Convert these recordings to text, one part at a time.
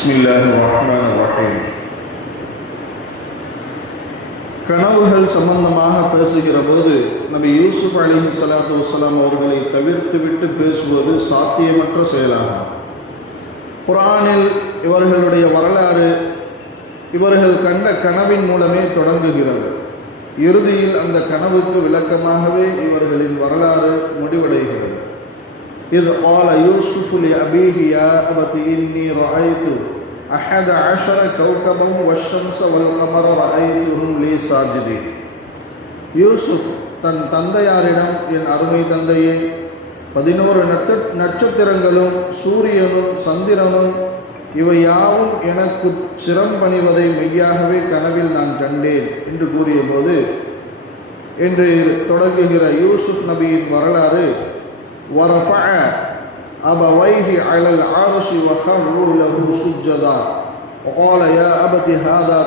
பிஸ்மில்லாஹிர்ரஹ்மானிர்ரஹீம். கனவுகள் சம்பந்தமாக பேசுகிற போது நபி யூசுப் அலைஹிஸ்ஸலாத்து வஸ்ஸலாம் அவர்களை தவிர்த்துவிட்டு பேசுவது சாத்தியமற்ற செயலாகும். குர்ஆனில் இவர்களுடைய வரலாறு இவர்கள் கண்ட கனவின் மூலமே தொடங்குகிறது. இறுதியில் அந்த கனவுக்கு விளக்கமாகவே இவர்களின் வரலாறு முடிவடைகிறது. இது قال يوسف لأبيه يا أبت إني رأيت 11 كوكبا والشمس والقمر رأيتهم لي ساجدين. யூசுப் தன் தந்தையாரிடம், என் அருமை தந்தையே, 11 நட்சத்திரங்களும் சூரியனும் சந்திரனும் இவை யாவும் எனக்கு சிரம் பணிவதை மெய்யாகவே கனவில் நான் கண்டேன் என்று கூறிய போது என்று தொடங்குகிற யூசுப் நபியின் வரலாறு, وَرَفَعَ أَبَوَيْهِ عَلَى الْعَرْشِ وَخَرُّوا لَهُ سُجَّدًا وَقَالَ يَا أَبَتِ هَذَا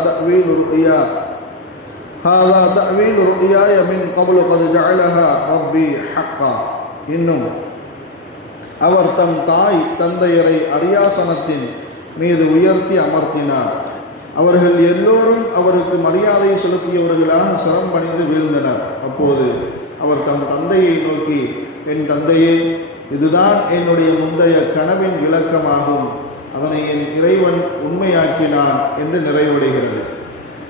تَأْوِيلُ رُؤْيَايَ مِنْ قَبْلُ قَدْ جَعَلَهَا رَبِّي حَقًّا. இன்னும் அவர் தம் தாய் தந்தையரை அரியாசனத்தின் மீது உயர்த்தி அமர்த்தினார். அவர்கள் எல்லோரும் அவருக்கு மரியாதை செலுத்தியவர்களாக சிரம் பணிந்து வீழ்ந்தனர். அப்போது அவர் தம் தந்தையை நோக்கி, என் தந்தையே, இதுதான் என்னுடைய முந்தைய கனவின் விளக்கமாகும். அதனை என் இறைவன் உண்மையாக்கினான் என்று நிறைவடைகிறது.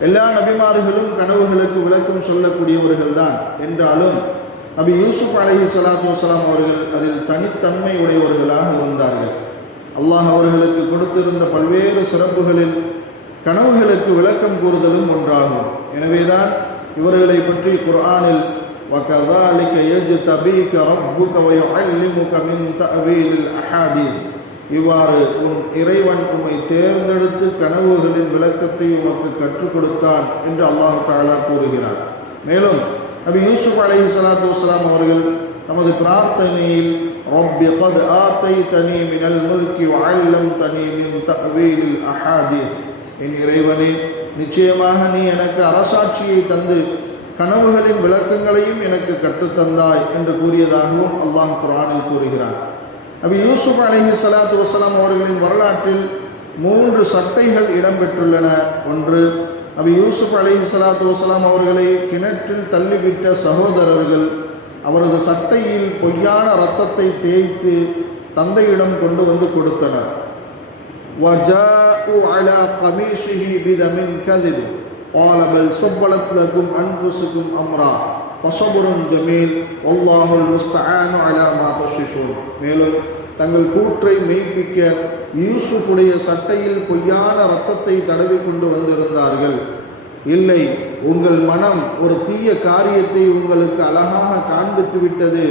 எல்லா நபிமார்களும் கனவுகளுக்கு விளக்கம் சொல்லக்கூடியவர்கள்தான் என்றாலும் நபி யூசுப் அலைஹிஸ்ஸலாத்து வஸ்ஸலாம் அவர்கள் அதில் தனித்தன்மை உடையவர்களாக இருந்தார்கள். அல்லாஹ் அவர்களுக்கு கொடுத்திருந்த பல்வேறு சிறப்புகளில் கனவுகளுக்கு விளக்கம் கூறுதலும் ஒன்றாகும். எனவேதான் இவர்களை பற்றி குர்ஆனில் وَكَذَلِكَ يَجْتَبِيكَ رَبُّكَ وَيُعَلِّمُكَ مِنْ تَأْوِيلِ الْأَحَادِيثِ. இவ்வாறு உன் இறைவன் உம்மை தேர்ந்தெடுத்து கனவுகளின் விளக்கத்தை உமக்கு கற்றுக் கொடுத்தான் என்று அல்லாஹ் தஆலா கூறுகிறார். மேலும் நபி யூசுப் அலைஹிஸ்ஸலாத்து வஸ்ஸலாம் அவர்கள் நமது பிரார்த்தனையில் ரப்பி قد آتيتني من الملك وعلمتني من تأويل الأحاديث, என் இறைவனே, நிச்சயமாக நீ எனக்கு அரசாட்சியை தந்து கனவுகளின் விளக்கங்களையும் எனக்கு கற்றுத்தந்தாய் என்று கூறியதாகவும் அல்லாஹ் குர்ஆனில் கூறுகிறார். நபி யூசுப் அலைஹிஸ்ஸலாத்து வஸ்ஸலாம் அவர்களின் வரலாற்றில் 3 சட்டைகள் இடம்பெற்றுள்ளன. ஒன்று, நபி யூசுப் அலைஹிஸ்ஸலாத்து வஸ்ஸலாம் அவர்களை கிணற்றில் தள்ளிவிட்ட சகோதரர்கள் அவரது சட்டையில் பொய்யான இரத்தத்தை தேய்த்து தந்தையிடம் கொண்டு வந்து கொடுத்தனர். وَجَاءُوا عَلَى قَمِيصِهِ بِدَمٍ كَذِبٍ قَالَ بَلْ سَوَّلَتْ لَكُمْ أَنفُسُكُمْ أَمْرًا فَصَبْرٌ جَمِيلٌ وَاللَّهُ الْمُسْتَعَانُ عَلَى مَا تَصِفُونَ. மேலும் தங்கள் கூற்றை மெய்ப்பிக்க யூசுஃபுடைய சட்டையில் பொய்யான இரத்தத்தை தடவி கொண்டு வந்திருந்தார்கள். இல்லை, உங்கள் மனம் ஒரு தீய காரியத்தை உங்களுக்கு அழகாக காண்பித்து விட்டது.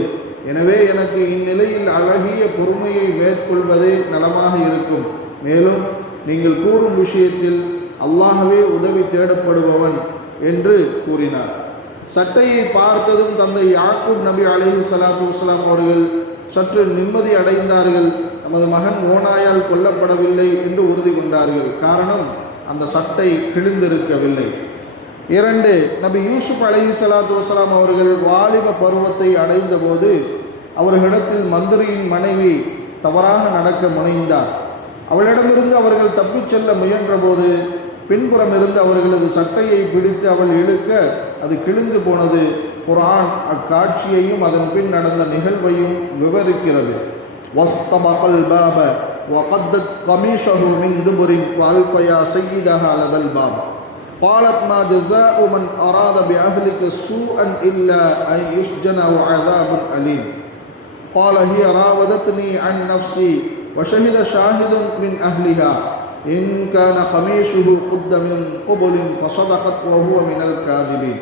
எனவே எனக்கு இந்நிலையில் அழகிய பொறுமையை மேற்கொள்வதே நலமாக இருக்கும். மேலும் நீங்கள் கூறும் விஷயத்தில் அல்லாஹ்வே உதவி தேடப்படுபவன் என்று கூறினார். சட்டையை பார்த்ததும் தந்தை யாக்கூப் நபி அலைஹிஸ்ஸலாத்து வஸ்ஸலாம் அவர்கள் சற்று நிம்மதி அடைந்தார்கள். நமது மகன் ஓநாயால் கொல்லப்படவில்லை என்று உறுதி கொண்டார்கள். காரணம், அந்த சட்டை கிழிந்திருக்கவில்லை. 2, நபி யூசுப் அலைஹிஸ்ஸலாத்து வஸ்ஸலாம் அவர்கள் வாலிப பருவத்தை அடைந்த போது அவர்களிடத்தில் மந்திரியின் மனைவி தவறாக நடக்க முனைந்தார். அவளிடமிருந்து அவர்கள் தப்பிச் செல்ல முயன்ற போது பின்புறம் இருந்து அவர்களது சட்டையை பிடித்து அவள் இழுக்க அது கிழிந்து போனது. குர்ஆன் அக்காட்சியையும் அதன் பின் நடந்த நிகழ்வையும் விவரிக்கிறது. வஸ்தபகல் பாப வகத்தத் கமீஷஹு மின் துபுரின் வஅல்ஃப யா சய்யிதஹா லதல் பாப் قالت ما جزاء من أراد بأهلك سوءا إلا أن يسجن وعذاب أليم قال هي راودتني عن نفسي وشهد شاهد من أهلها إن كان قميصه قد من قبل فصدقت وهو من الكاذبين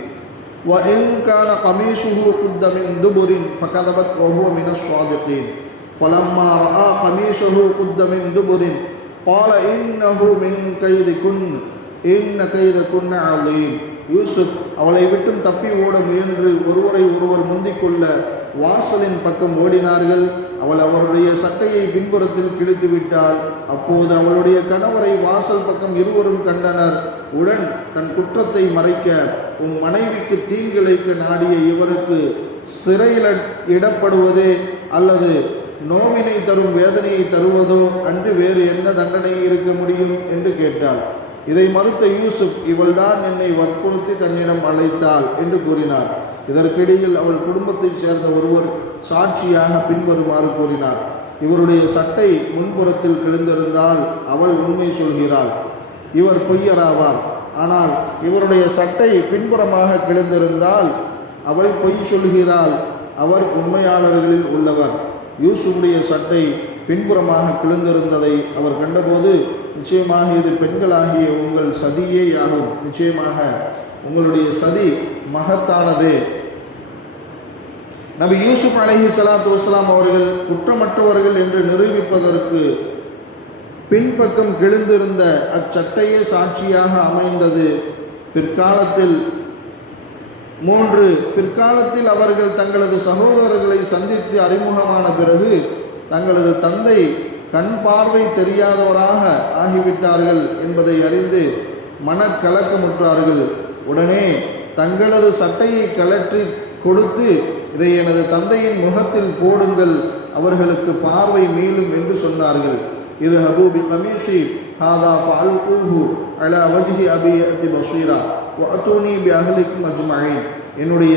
وإن كان قميصه قد من دبر فكذبت وهو من الصادقين فلما رأى قميصه قد من دبر قال إنه من كيدكن إن كيدكن عظيم. யூசுப் அவளை விட்டும் தப்பி ஓட முயன்று ஒருவரை ஒருவர் முந்திக்கொள்ள வாசலின் பக்கம் ஓடினார்கள். அவள் அவருடைய சட்டையை பின்புறத்தில் கிழித்து விட்டாள். அப்போது அவளுடைய கணவரை வாசல் பக்கம் இருவரும் கண்டனர். உடன் தன் குற்றத்தை மறைக்க உன் மனைவிக்கு தீங்கிழைக்க நாடிய இவருக்கு சிறையில் இடப்படுவதே அல்லது நோவினை தரும் வேதனையை தருவதோ அன்று வேறு என்ன தண்டனை இருக்க முடியும் என்று கேட்டாள். இதை மறுத்த யூசுப், இவள்தான் என்னை வற்புறுத்தி தன்னிடம் அழைத்தாள் என்று கூறினார். இதற்கிடையில் அவள் குடும்பத்தைச் சேர்ந்த ஒருவர் சாட்சியாக பின்வருமாறு கூறினார். இவருடைய சட்டை முன்புறத்தில் கிழிந்திருந்தால் அவள் உண்மை சொல்கிறாள், இவர் பொய்யராவார். ஆனால் இவருடைய சட்டை பின்புறமாக கிழிந்திருந்தால் அவள் பொய் சொல்கிறாள், அவர் உண்மையாளர்களில் உள்ளவர். யூசுஃபுடைய சட்டை பின்புறமாக கிழிந்திருந்ததை அவர் கண்டபோது, நிச்சயமாக இது பெண்களாகிய உங்கள் சதியே ஆகும், நிச்சயமாக உங்களுடைய சதி மகத்தானதே. நபி யூசுப் அலைஹிஸ்ஸலாத்து வஸ்ஸலாம் அவர்கள் குற்றமற்றவர்கள் என்று நிரூபிப்பதற்கு பின்பக்கம் கிழிந்திருந்த அச்சட்டையே சாட்சியாக அமைந்தது. பிற்காலத்தில் அவர்கள் தங்களது சகோதரர்களை சந்தித்து அறிமுகமான பிறகு தங்களது தந்தை கண் பார்வை தெரியாதவராக ஆகிவிட்டார்கள் என்பதை அறிந்து மனக்கலக்கமுற்றார்கள். உடனே தங்களது சட்டையை கழற்றி கொடுத்து, இதை எனது தந்தையின் முகத்தில் போடுங்கள், அவர்களுக்கு பார்வை மீளும் என்று சொன்னார்கள். இது ஹபூபி கமீஷி ஹாதா ஃபால்கூஹு அலா வஜ்ஹி அபியத்தி பஷீரா வஅதூனி பிஅஹ்லிக்கும் அஜ்மஈன். என்னுடைய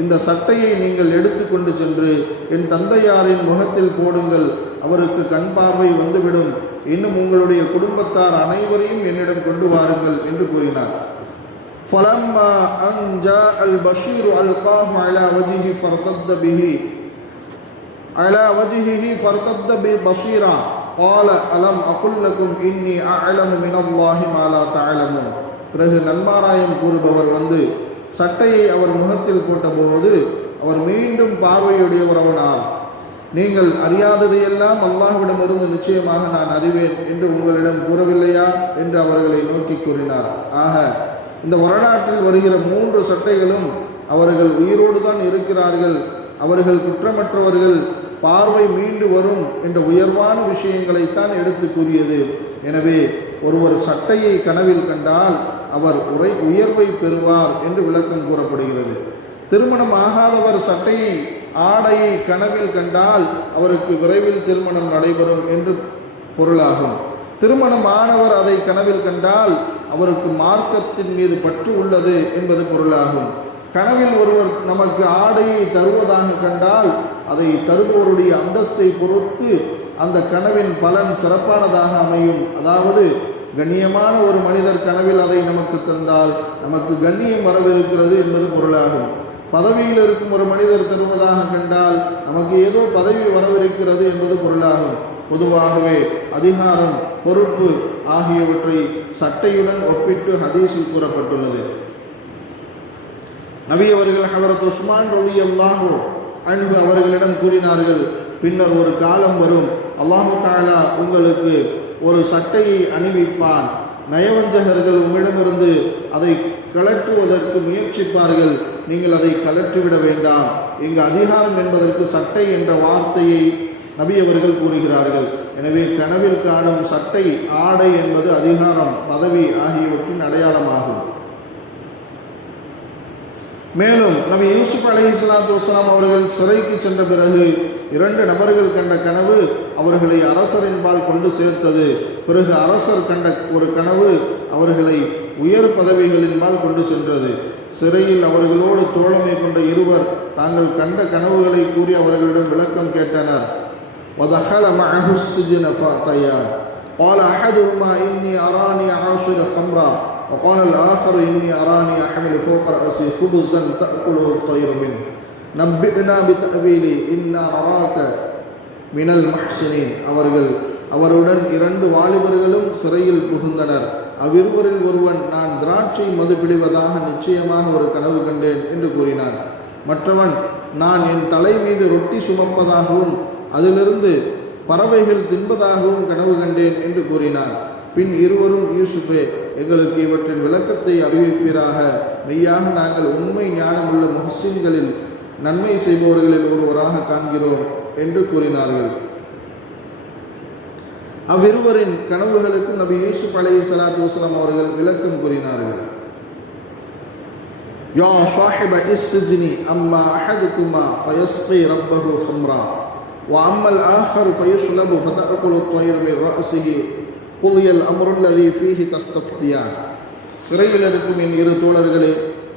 இந்த சட்டையை நீங்கள் எடுத்துக்கொண்டு சென்று என் தந்தையாரின் முகத்தில் போடுங்கள், அவருக்கு கண் பார்வை வந்துவிடும். இன்னும் உங்களுடைய குடும்பத்தார் அனைவரையும் என்னிடம் கொண்டு வாருங்கள் என்று கூறினார். فلما أن جاء البشير ألقاه على وجهه فارتد بصيرا قال ألم أقل لكم إني أعلم من الله ما لا تعلمون. பிறகு நன்மாராயம் கூறுபவர் வந்து சட்டையை அவர் முகத்தில் போட்டபோது அவர் மீண்டும் பார்வையுடையவரானார். நீங்கள் அறியாததையெல்லாம் அல்லாஹ்விடமிருந்து நிச்சயமாக நான் அறிவேன் என்று உங்களிடம் கூறவில்லையா என்று அவர்களை நோக்கி கூறினார். ஆக இந்த வரலாற்றில் வருகிற 3 சட்டைகளும் அவர்கள் உயிரோடு தான் இருக்கிறார்கள், அவர்கள் குற்றமற்றவர்கள், பார்வை மீண்டு வரும் என்ற உயர்வான விஷயங்களைத்தான் எடுத்து கூறியது. எனவே ஒருவர் சட்டையை கனவில் கண்டால் அவர் உயர்வை பெறுவார் என்று விளக்கம் கூறப்படுகிறது. திருமணம் ஆகாதவர் சட்டையை ஆடையை கனவில் கண்டால் அவருக்கு விரைவில் திருமணம் நடைபெறும் என்று பொருளாகும். திருமணம் ஆனவர் அதை கனவில் கண்டால் அவருக்கு மார்க்கத்தின் மீது பற்று உள்ளது என்பது பொருளாகும். கனவில் ஒருவர் நமக்கு ஆடையை தருவதாக கண்டால் அதை தருபவருடைய அந்தஸ்தை பொறுத்து அந்த கனவின் பலன் சிறப்பானதாக அமையும். அதாவது கண்ணியமான ஒரு மனிதர் கனவில் அதை நமக்கு தந்தால் நமக்கு கண்ணியம் வரவிருக்கிறது என்பது பொருளாகும். பதவியில் இருக்கும் ஒரு மனிதர் தருவதாக கண்டால் நமக்கு ஏதோ பதவி வரவிருக்கிறது என்பது பொருளாகும். பொதுவாகவே அதிகாரம், பொறுப்பு ஆகியவற்றை சட்டையுடன் ஒப்பிட்டு ஹதீஸில் கூறப்பட்டுள்ளது. நபி அவர்கள் ஹஜ்ரத் உஸ்மான் ரலியல்லாஹு அன்ஹு அவர்களிடம் கூறினார்கள், பின்னர் ஒரு காலம் வரும், அல்லாஹ் தஆலா உங்களுக்கு ஒரு சட்டையை அணிவிப்பான், நயவஞ்சகர்கள் உம்மிடமிருந்து அதை கலற்றுவதற்கு முயற்சிப்பார்கள், நீங்கள் அதை கலற்றிவிட வேண்டாம். இங்கு அதிகாரம் என்பதற்கு சட்டை என்ற வார்த்தையை நபி அவர்கள் கூறுகிறார்கள். எனவே கனவில் காணும் சட்டை, ஆடை என்பது அதிகாரம், பதவி ஆகியவற்றின் அடையாளமாகும். மேலும் நபி யூசுப் அலைஹிஸ்ஸலாத்து வஸ்ஸலாம் அவர்கள் சிறைக்கு சென்ற பிறகு 2 நபர்கள் கண்ட கனவு அவர்களை அரசரின்பால் கொண்டு சேர்த்தது. பிறகு அரசர் கண்ட ஒரு கனவு அவர்களை உயர் பதவிகளின்பால் கொண்டு சென்றது. சிறையில் அவர்களோடு தோழமை கொண்ட இருவர் தாங்கள் கண்ட கனவுகளை கூறி அவர்களிடம் விளக்கம் கேட்டனர். وَدَخَلَ مَعَهُ السِّجْنَ فَأْتَيَانِ قَالَ أَحَدُهُمَا إِنِّي أَرَانِي أَعْصِرُ خَمْرًا وَقَالَ الْآخَرُ إِنِّي أَرَانِي أَحْمِلُ فَوْقَ رَأْسِي خُبْزًا تَأْكُلُهُ الطَّيْرُ مِنْهُ نَبِّئْنَا بِتَأْوِيلِهِ إِنَّا نَرَاكَ مِنَ الْمُحْسِنِينَ. அவருடன் 2 வாலிபர்களும் சிறையில் புகுந்தனர். அவ்விருவரில் ஒருவன், நான் திராட்சை மது பிடிவதாக நிச்சயமாக ஒரு கனவு கண்டேன் என்று கூறினான். மற்றவன், நான் என் தலை மீது ரொட்டி சுமப்பதாகவும் அதிலிருந்து பறவைகள் தின்பதாகவும் கனவு கண்டேன் என்று கூறினான். பின் இருவரும், யூசுஃபே, எங்களுக்கு இவற்றின் விளக்கத்தை அறிவிப்பீராக, மெய்யாக நாங்கள் உண்மை ஞானமுள்ள முஹ்சின்களில், நன்மை செய்பவர்களில் ஒருவராக காண்கிறோம் என்று கூறினார்கள். அவ்விருவரின் கனவுகளுக்கு நபி யூசுப் அலைஹிஸ்ஸலாத்து வஸ்ஸலாம் அவர்கள் விளக்கம் கூறினார்கள். யா ஸாஹிப இஸ்ஸிஜ்னி அம்மா அஹதுகுமா ஃபயஸ்கி ரப்பஹு ஹம்ரா وأما الآخر فيصلب فتأكل الطير من رأسه قضي الأمر الذي فيه تستفتيان. சிறையில் இருக்கும் என் இரு தோழர்களே,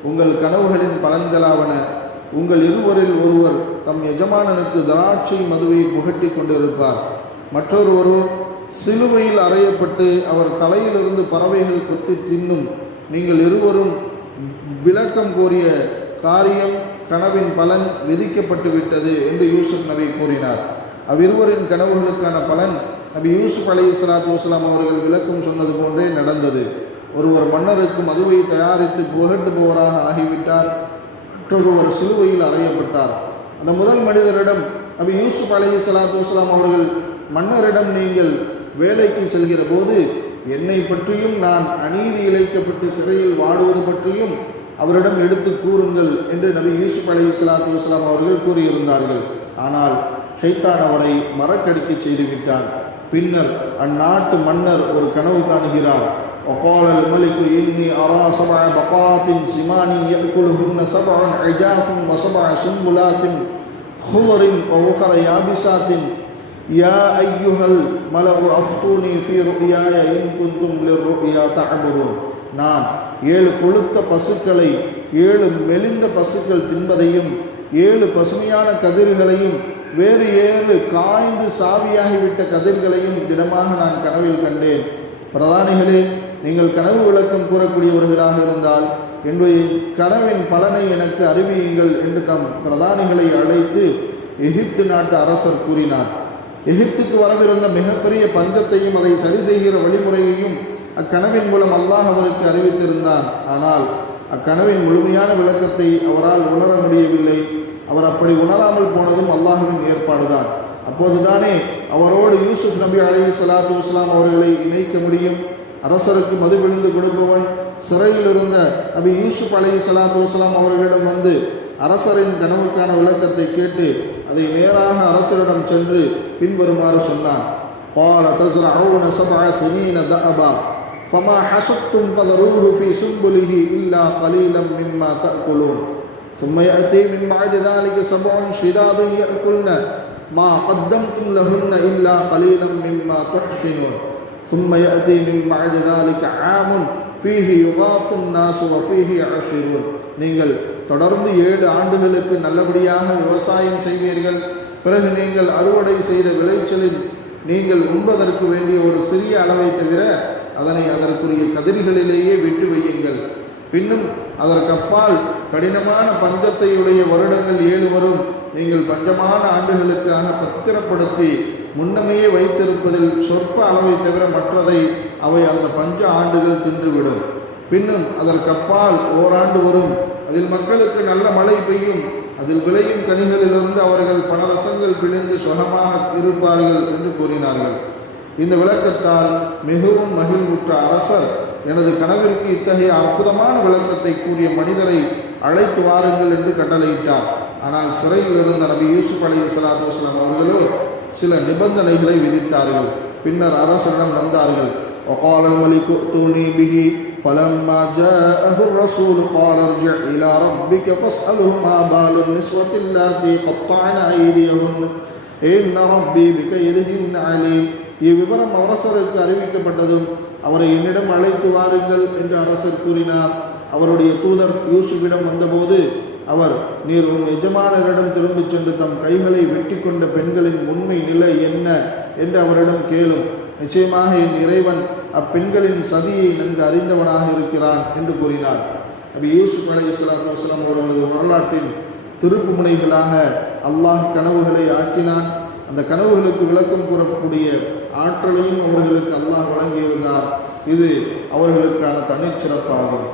உங்கள் கனவுகளின் பலன்களாவன. உங்கள் இருவரில் ஒருவர் தம் எஜமானனுக்கு திராட்சை மதுவை புகட்டி கொண்டிருப்பார். மற்றொரு சிலுவையில் அறையப்பட்டு அவர் தலையிலிருந்து பறவைகள் கொத்தி தின்னும். நீங்கள் இருவரும் விளக்கம் கோரிய காரியம் கனவின் பலன் விதிக்கப்பட்டு விட்டது என்று யூசுப் நபி கூறினார். அவ்விருவரின் கனவுகளுக்கான பலன் நபி யூசுப் அலைஹிஸ்ஸலாத்து வஸ்ஸலாம் அவர்கள் விளக்கம் சொன்னது போன்றே நடந்தது. ஒருவர் மன்னருக்கு மதுவை தயாரித்து புகட்டுபவராக ஆகிவிட்டார். மற்றொருவர் சிலுவையில் அறையப்பட்டார். அந்த முதல் மனிதரிடம் நபி யூசுப் அலைஹிஸ்ஸலாத்து வஸ்ஸலாம் அவர்கள், மன்னரிடம் நீங்கள் வேலைக்கு செல்கிற போது என்னை பற்றியும் நான் அநீதி இழைக்கப்பட்டு சிறையில் வாடுவது பற்றியும் அவரிடம் எடுத்து கூறுங்கள் என்று நபி யூசுப் அலைஹிஸ்ஸலாத்து வஸ்ஸலாம் அவர்கள் கூறியிருந்தார்கள். ஆனால் ஷைத்தான் அவரை மறக்கடிக்க செய்துவிட்டான். பின்னர் அந்நாட்டு மன்னர் ஒரு கனவு காணுகிறார். وقال الملك إني أرى 7 بقرات سمان يأكلهن 7 عجاف و7 سنبلات خضر وأخر يابسات يا أيها الملأ أفتوني في رؤياي إن كنتم للرؤيا تعبرون. நான் 7 கொழுத்த பசுக்களை 7 மெலிந்த பசுக்கள் தின்பதையும் 7 பசுமையான கதிர்களையும் வேறு 7 காய்ந்து சாவியாகிவிட்ட கதிர்களையும் தினமாக நான் கனவில் கண்டேன். பிரதானிகளே, நீங்கள் கனவு விளக்கம் கூறக்கூடியவர்களாக இருந்தால் என்னுடைய கனவின் பலனை எனக்கு அறிவியுங்கள் என்று தம் பிரதானிகளை அழைத்து எகிப்து நாட்டு அரசர் கூறினார். எகிப்துக்கு வரவிருந்த மிகப்பெரிய பஞ்சத்தையும் அதை சரி செய்கிற வழிமுறையையும் அக்கனவின் மூலம் அல்லாஹ் அவருக்கு அறிவித்திருந்தான். ஆனால் அக்கனவின் முழுமையான விளக்கத்தை அவரால் உணர முடியவில்லை. அவர் அப்படி உணராமல் போனதும் அல்லாஹுவின் ஏற்பாடுதான். அப்போதுதானே அவரோடு யூசுப் நபி அலைஹிஸ்ஸலாத்து வஸ்ஸலாம் அவர்களை இணைக்க முடியும். அரசருக்கு மது விழுந்து கொடுப்பவன் சிறையில் இருந்த நபி யூசுப் அலைஹிஸ்ஸலாத்து வஸ்ஸலாம் அவர்களிடம் வந்து அரசரின் கனவுக்கான விளக்கத்தை கேட்டு அதை நேராக அரசரிடம் சென்று பின்வருமாறு சொன்னான். قال تزرعون 7 سنين دأبا فما حصدتم فذروه في سنبله إلا قليلا مما تأكلون ثم يأتي من بعد ذلك 7 شداد يأكلن ما قدمتم لهن إلا قليلا مما تحسنون ثم يأتي من بعد ذلك عام فيه يغاث الناس وفيه يعصرون. நீங்கள் தொடர்ந்து 7 ஆண்டுகளுக்கு நல்லபடியாக விவசாயம் செய்வீர்கள். பிறகு நீங்கள் அறுவடை செய்த விளைச்சலில் நீங்கள் உண்பதற்கு வேண்டிய ஒரு சிறிய அளவை தவிர அதனை அதற்குரிய கதிர்களிலேயே விட்டு வையுங்கள். பின்னும் அதற்கப்பால் கடினமான பஞ்சத்தையுடைய வருடங்கள் 7 வரும். நீங்கள் பஞ்சமான ஆண்டுகளுக்காக பத்திரப்படுத்தி முன்னமையே வைத்திருப்பதில் சொற்ப அளவை தவிர மற்றதை அவை அந்த பஞ்ச ஆண்டுகள் தின்றுவிடும். பின்னும் அதற்கப்பால் ஓராண்டு வரும். அதில் மக்களுக்கு நல்ல மழை பெய்யும். அதில் விளையும் கனிகளிலிருந்து அவர்கள் பணரசங்கள் பிழிந்து சுகமாக இருப்பார்கள் என்று கூறினார்கள். இந்த விளக்கத்தால் மிகவும் மகிழ்வுற்ற அரசர், எனது கனவிற்கு இத்தகைய அற்புதமான விளக்கத்தை கூறிய மனிதரை அழைத்து வாருங்கள் என்று கட்டளையிட்டார். ஆனால் சிறையில் இருந்த நபி யூசுப் அலைஹிஸ்ஸலாத்து வஸ்ஸலாம் அவர்களோ சில நிபந்தனைகளை விதித்தார்கள். பின்னர் அரசரிடம் வந்தார்கள். وقال الملك ائتوني به فلما جاءه الرسول قال ارجع إلى ربك فاسأله ما بال النسوة اللاتي قطعن أيديهن إن ربي بكيدهن عليم. இவ்விவரம் அரசருக்கு அறிவிக்கப்பட்டதும் அவரை என்னிடம் அழைத்து வாருங்கள் என்று அரசர் கூறினார். அவருடைய தூதர் யூசுஃபிடம் வந்தபோது அவர், நீர் உன் எஜமானரிடம் திரும்பிச் சென்று தம் கைகளை வெட்டி கொண்ட பெண்களின் உண்மை நிலை என்ன என்று அவரிடம் கேளும். நிச்சயமாக என் இறைவன் அப்பெண்களின் சதியை நன்கு அறிந்தவனாக இருக்கிறான் என்று கூறினார். நபி யூசுப் அலைஹிஸ்ஸலாத்து வஸ்ஸலாம் அவர்களது வரலாற்றின் திருப்பு முனைகளாக அல்லாஹ் கனவுகளை ஆக்கினான். அந்த கனவுகளுக்கு விளக்கம் கூறக்கூடிய ஆற்றலையும் அவர்களுக்கு அல்லாஹ் வழங்கியிருந்தார். இது அவர்களுக்கான தனிச்சிறப்பாகும்.